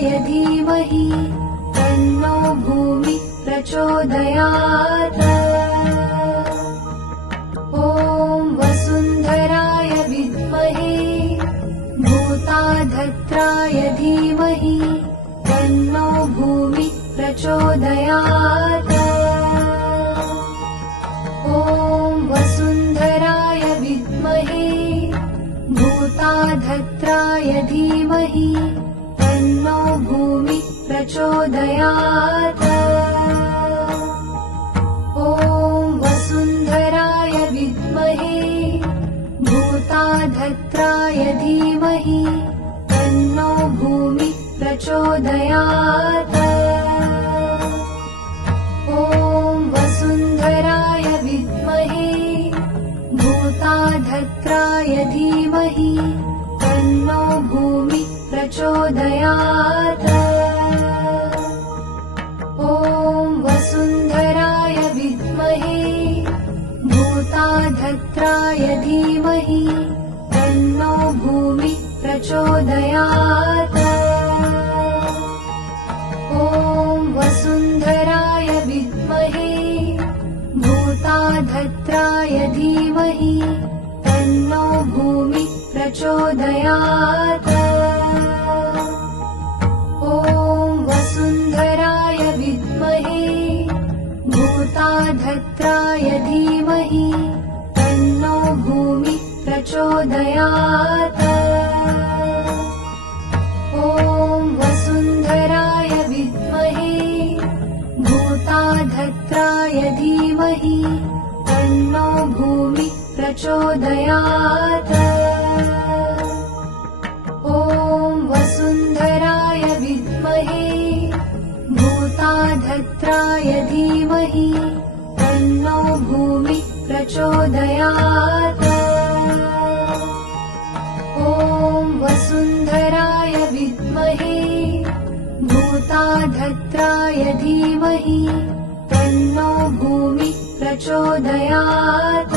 वसुन्धराय धीमहि तन्नो भूमि प्रचोदयात्। ॐ वसुन्धराय विद्महे भूताधत्राय धीमहि तन्नो भूमि प्रचोदयात्। ॐ वसुन्धराय विद्महे भूताधत्राय धीमहि तन्नो भूमि प्रचोदयात्। ॐ वसुन्धराय विद्महे भूताधत्राय धीमहि तन्नो भूमि प्रचोदयात्। ॐ वसुन्धराय विद्महे भूताधत्राय धीमहि तन्नो भूमि प्रचोदयात्। ॐ वसुन्धराय विद्महे भूताधत्राय धीमहि तन्नो भूमि प्रचोदयात्। ॐ वसुन्धराय विद्महे भूताधत्राय धीमहि तन्नो भूमि प्रचोदयात्। ॐ वसुन्धराय विद्महे भूताधत्राय धीमहि तन्नो भूमि प्रचोदयात्। ॐ वसुन्धराय विद्महे भूताधत्राय धीमहि तन्नो भूमि प्रचोदयात्। ॐ वसुन्धराय विद्महे भूताधत्राय धीमहि तन्नो भूमि प्रचोदयात्। ॐ वसुन्धराय विद्महे भूताधत्राय धीमहि तन्नो भूमि प्रचोदयात्।